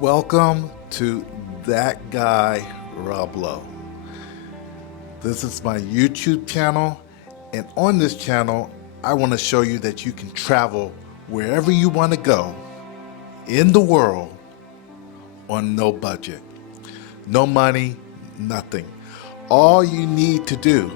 Welcome to That Guy, Rob Lowe. This is my YouTube channel, and on this channel, I want to show you that you can travel wherever you want to go in the world on no budget. No money, nothing. All you need to do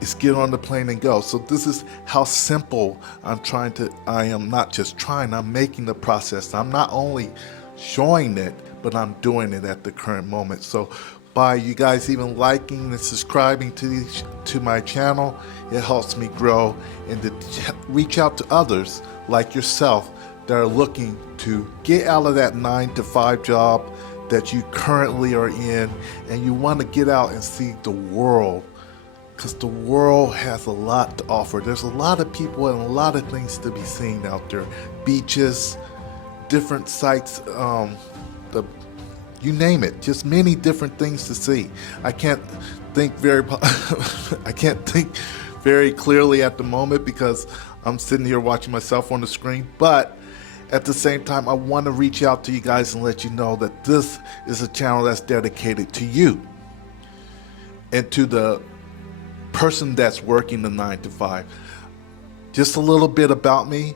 is get on the plane and go. So this is how simple I am not just trying, I'm making the process. I'm not only showing it, but I'm doing it at the current moment. So by you guys even liking and subscribing to my channel, it helps me grow and to reach out to others like yourself that are looking to get out of that 9-to-5 job that you currently are in, and you want to get out and see the world, because the world has a lot to offer. There's a lot of people and a lot of things to be seen out there. Beaches, different sites, you name it, just many different things to see. I can't think very clearly at the moment because I'm sitting here watching myself on the screen, but at the same time, I want to reach out to you guys and let you know that this is a channel that's dedicated to you and to the person that's working the 9-to-5. Just a little bit about me.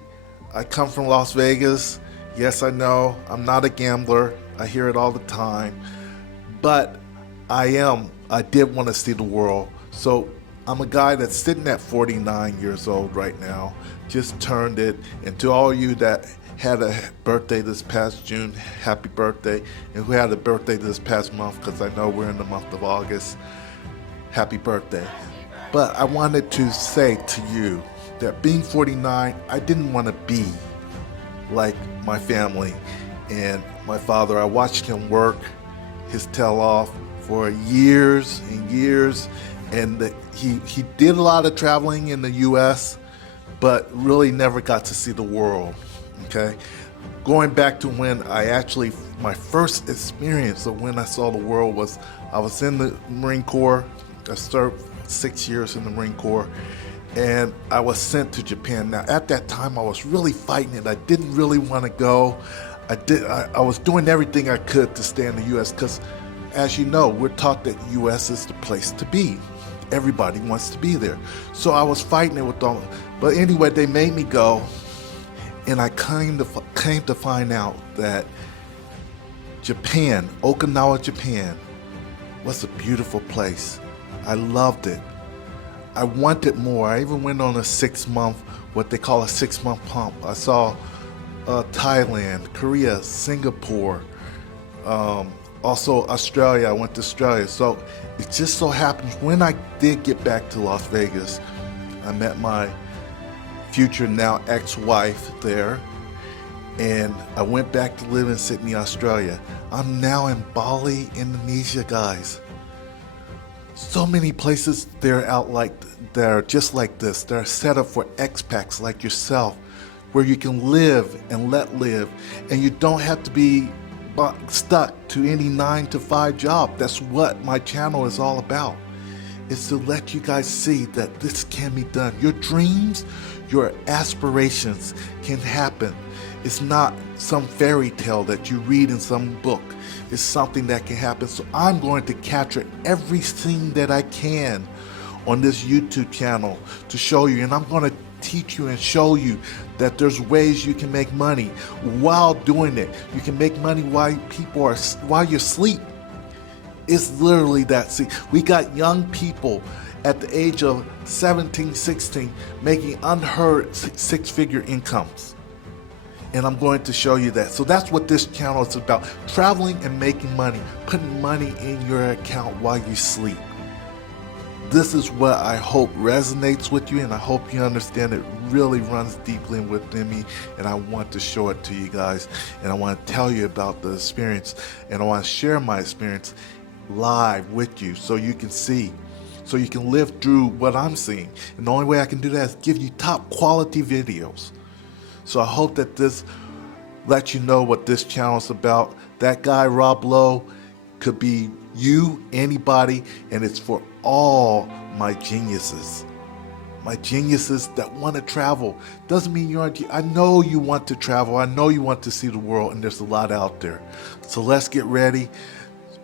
I come from Las Vegas. Yes, I know I'm not a gambler. I hear it all the time, but I did want to see the world. So I'm a guy that's sitting at 49 years old right now, just turned it. And to all you that had a birthday this past June, happy birthday. And who had a birthday this past month, because I know we're in the month of August, happy birthday. But I wanted to say to you that being 49, I didn't want to be like my family and my father. I watched him work his tail off for years and years, and he did a lot of traveling in the U.S., but really never got to see the world. Okay, going back to when my first experience of when I saw the world was, I was in the Marine Corps. I served 6 years in the Marine Corps, and I was sent to Japan. Now, at that time, I was really fighting it. I didn't really want to go. I was doing everything I could to stay in the U.S. because, as you know, we're taught that U.S. is the place to be. Everybody wants to be there. So I was fighting it with them. But anyway, they made me go. And I came to find out that Japan, Okinawa, Japan, was a beautiful place. I loved it. I wanted more. I even went on what they call a 6-month pump. I saw Thailand, Korea, Singapore, also Australia. I went to Australia. So it just so happens when I did get back to Las Vegas, I met my future now ex-wife there, and I went back to live in Sydney, Australia. I'm now in Bali, Indonesia, guys. So many places that are just like this. They're set up for expats like yourself, where you can live and let live, and you don't have to be stuck to any 9-to-5 job. That's what my channel is all about. Is to let you guys see that this can be done. Your dreams, your aspirations can happen. It's not some fairy tale that you read in some book. It's something that can happen. So I'm going to capture everything that I can on this YouTube channel to show you. And I'm going to teach you and show you that there's ways you can make money while doing it. You can make money while you're asleep. It's literally that. See, we got young people at the age of 17, 16 making unheard 6-figure incomes. And I'm going to show you that. So that's what this channel is about. Traveling and making money. Putting money in your account while you sleep. This is what I hope resonates with you, and I hope you understand it really runs deeply within me, and I want to show it to you guys, and I want to tell you about the experience, and I want to share my experience live with you so you can see, so you can live through what I'm seeing. And the only way I can do that is give you top quality videos. So I hope that this lets you know what this channel is about. That guy, Rob Lowe, could be you, anybody, and it's for all my geniuses. my geniuses that want to travel. Doesn't mean you aren't. I know you want to travel. I know you want to see the world, and there's a lot out there. So let's get ready.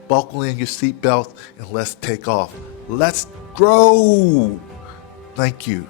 Buckle in your seatbelts and let's take off. Let's grow. Thank you.